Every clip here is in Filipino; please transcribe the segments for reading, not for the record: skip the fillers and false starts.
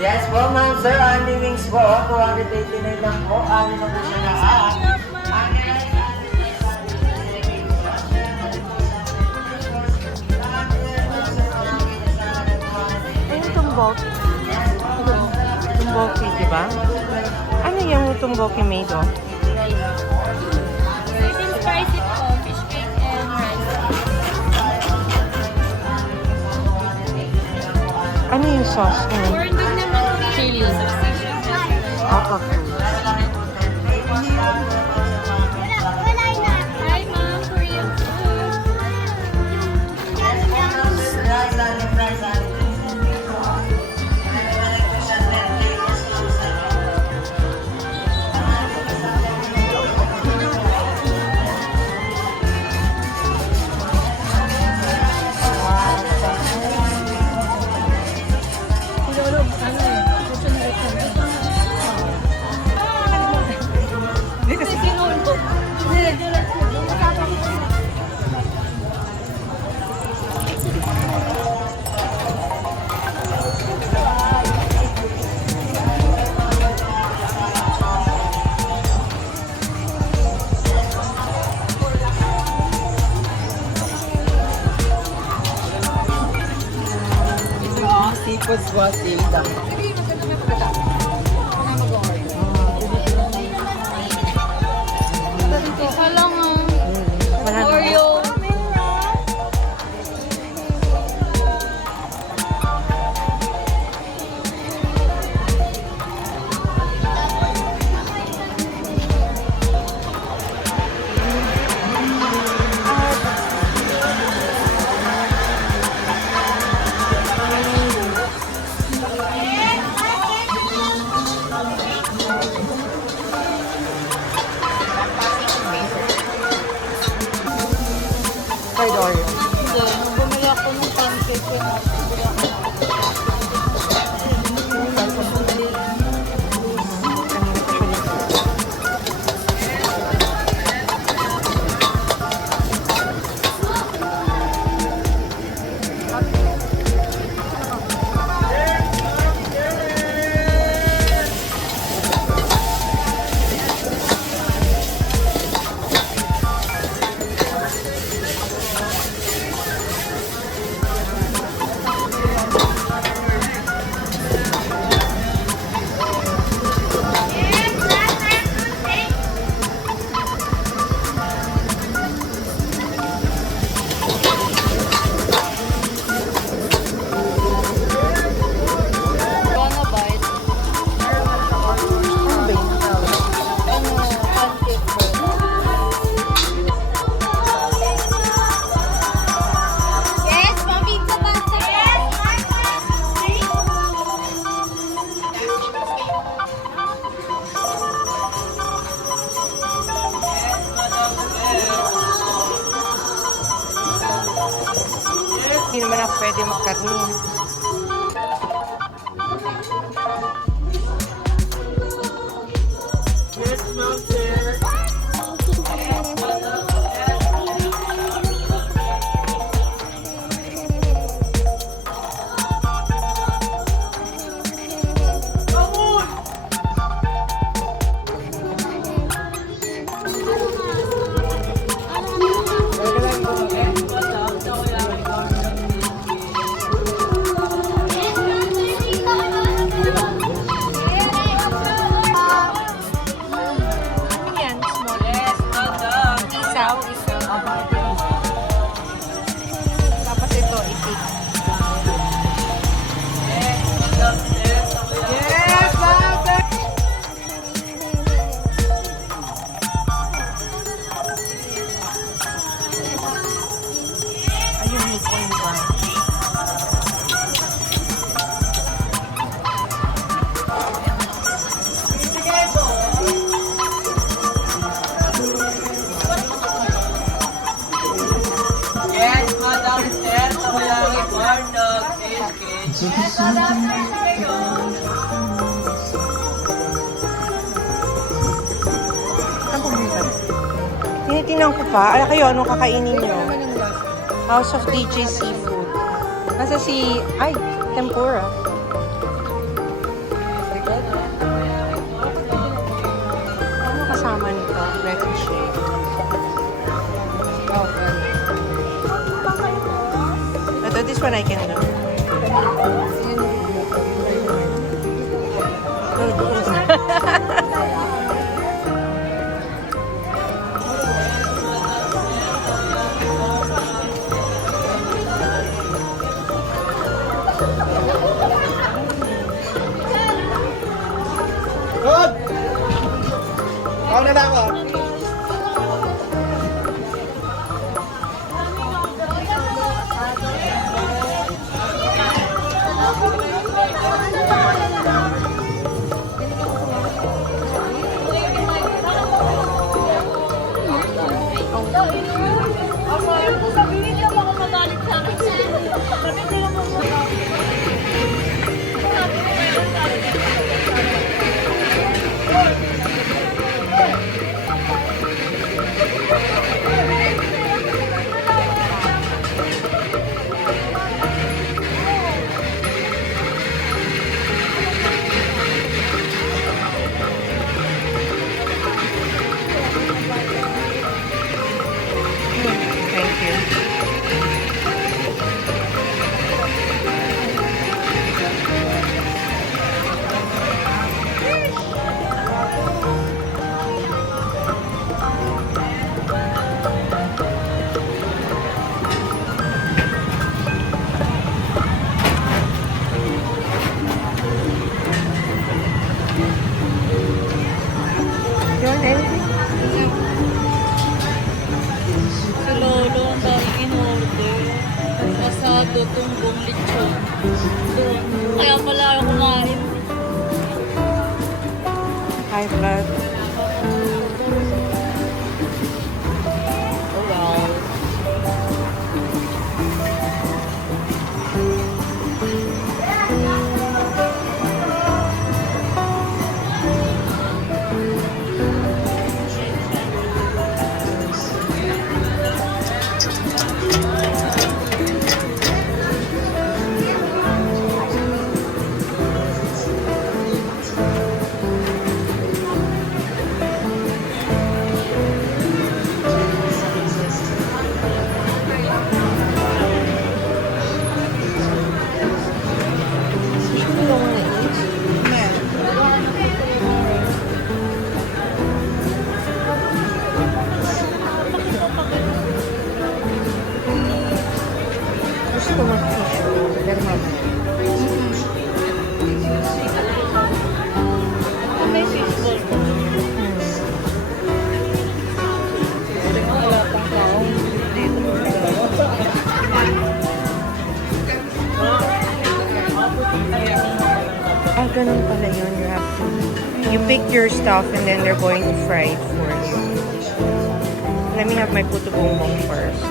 Yes po, ma'am, sir. Only wings po. 289 lang po. Ano na po siya lahat. Ayun, tumbok. Tumboki, di ba? Ano yung tumboki made of? Sweet and spicy po, fish cake and rice. Ano yung sauce niya? Corn dog naman po. Chili. Okay. Hi, ma'am. Korean food. Seafood Guasilda. Isa lang ah. Oreo. Fried Oreo. Hindi, nung bumili ako ng pancake, bumili ako ng Banana bite. Ano ba yun? Pancake bread. Yes, pabigsa ba? Yes, Hindi naman ako pwede magkarni. Ano yan? Small? Isaw? Tapos ito, itik. Yes, mother! Ayun, hipon ba? Yes, madam, sir. Tamayari, corn dog, cake. Ano ba? Tinitingnan ko pa. Ala kayo, anong kakainin nyo? House of DJ Seafood. Nasa si... Ay, tempura. So this one I can do. Good! Mauna na ako. Sabihin niyo ako magalit sa akin. Sabihin niyo ako magalit. Thank you. You want anything? Si Lolo, ang daming in-order. Asado, tunggong, lechon. Doon. Kaya pala ako kumain. High blood. Oh wow. You don't want to eat? Gusto mag-tissue. Pero mamaya. May fishball ko. Wala pang tao. Dito. Ah, ganun pala yun. You have to... You pick your stuff and then they're going to fry it for you. Let me have my puto bongbong first.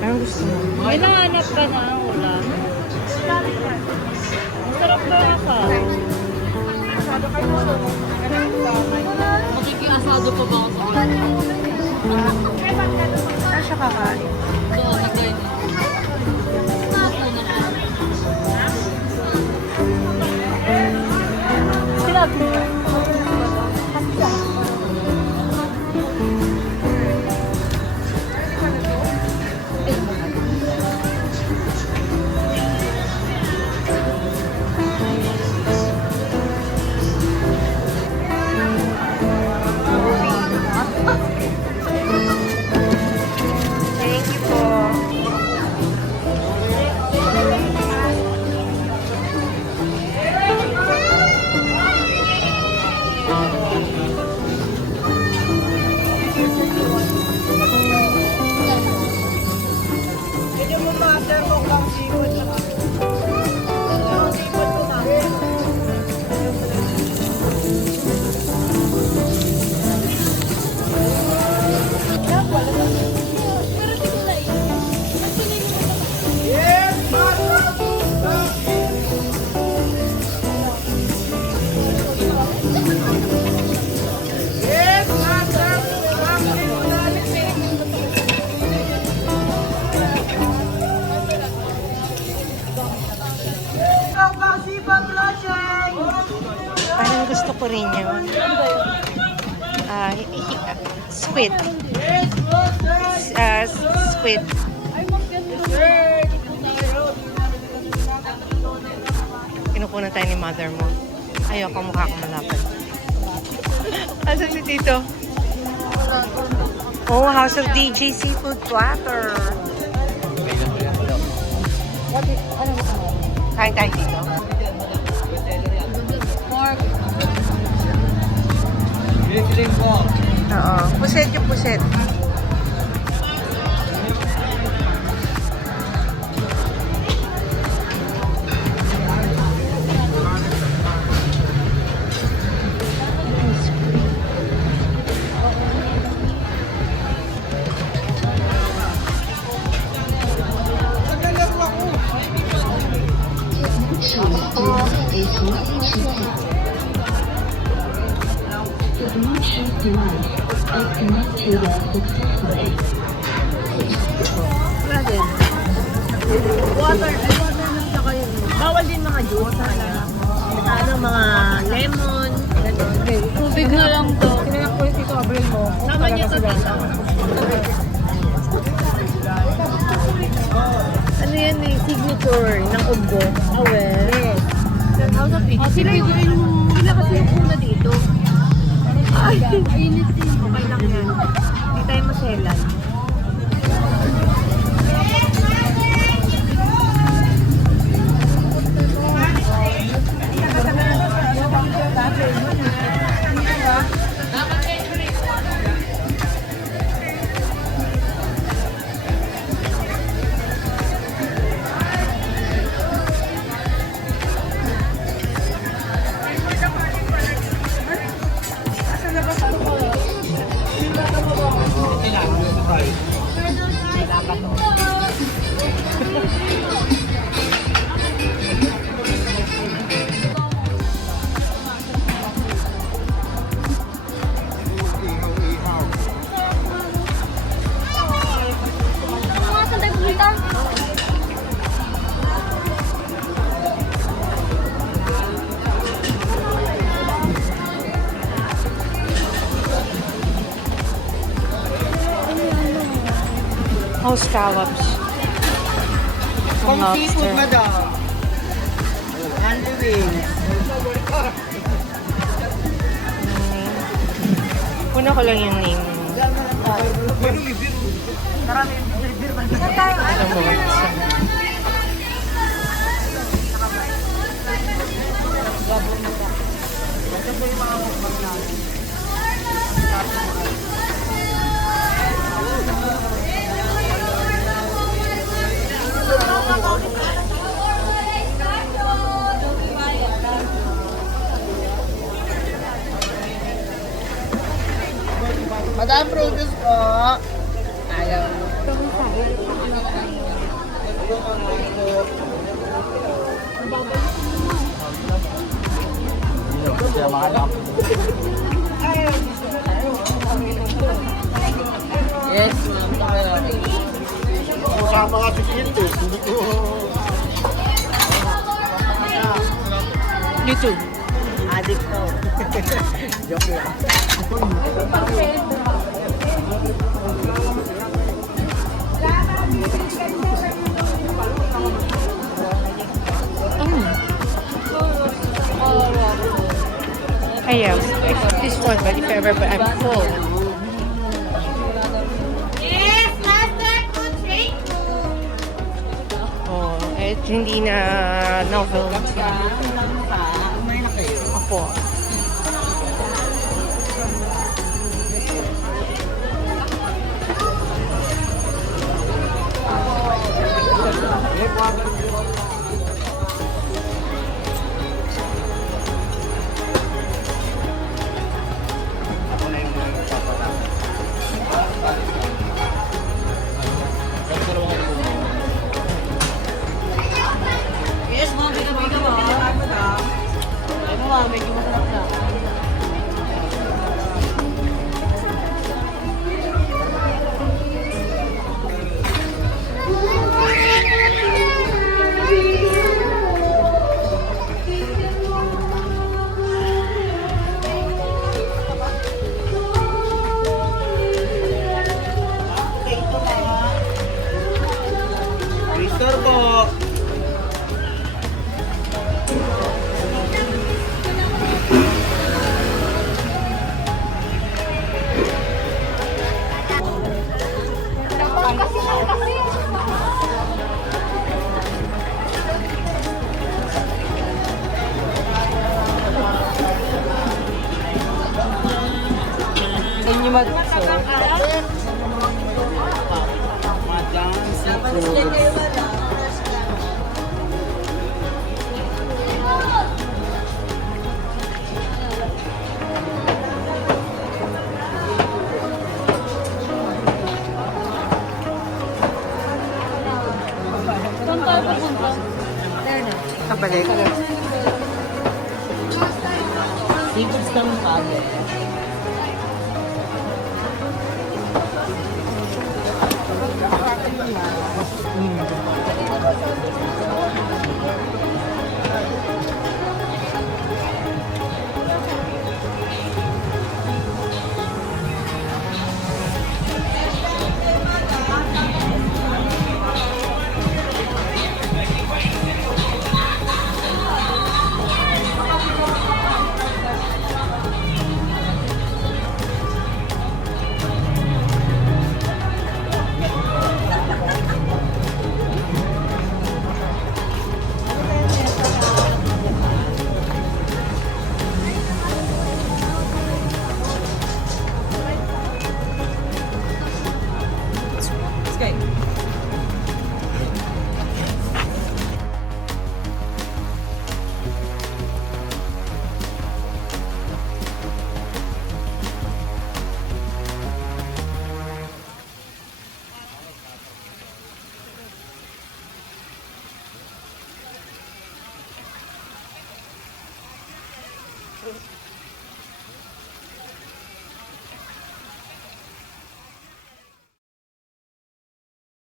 Anong gusto mo? May nahanap ka na. Wala. Ang sarap ba ka? Magiging asado pa ba ako sa kanila? Saan siya kakain? Doon, nagay na. Sinabi mo. Thank you po. Hindi mo ma-serve kung kang seafood. Parang gusto ko rin yun. squid. Squid. Kinukunan tayo ni mother mo. Ayoko, mukha ko malapad. Asan si Tito? Oh, House of DJ Seafood Platter. Kain tayo dito. Oo. Puset yung puset. Bawal din mga juice. Ano, mga lemon. Tubig na lang to. Kinayak ko dito, abrin mo. Sama niyo to dito. Ano yan eh, signature ng Ugbo. Awel. Yes. House of Pig. Sila kasi yung una dito. Ay, init din. Okay lang yan. Hindi tayo maselan. Oh, scallops. Pang seafood, Lobster. madam. And the wings. Una ko lang yung name. Ito mo. Madam, produce po. Ayaw. Yes, ma'am. Kasama ka si Quinto. Hindi ko... YouTube. Addict to. Joke lang. I am. Except this one, but if ever, but I'm full. Yes, master food train. Oh, eh, hindi na novel. Kumain na kayo. Ako. Yes, ma'am. Bigyan mo. Ay, ma'am. Medyo masarap. Matso. Saan tayo pupunta? Kabalik. Seafoods ng pagod.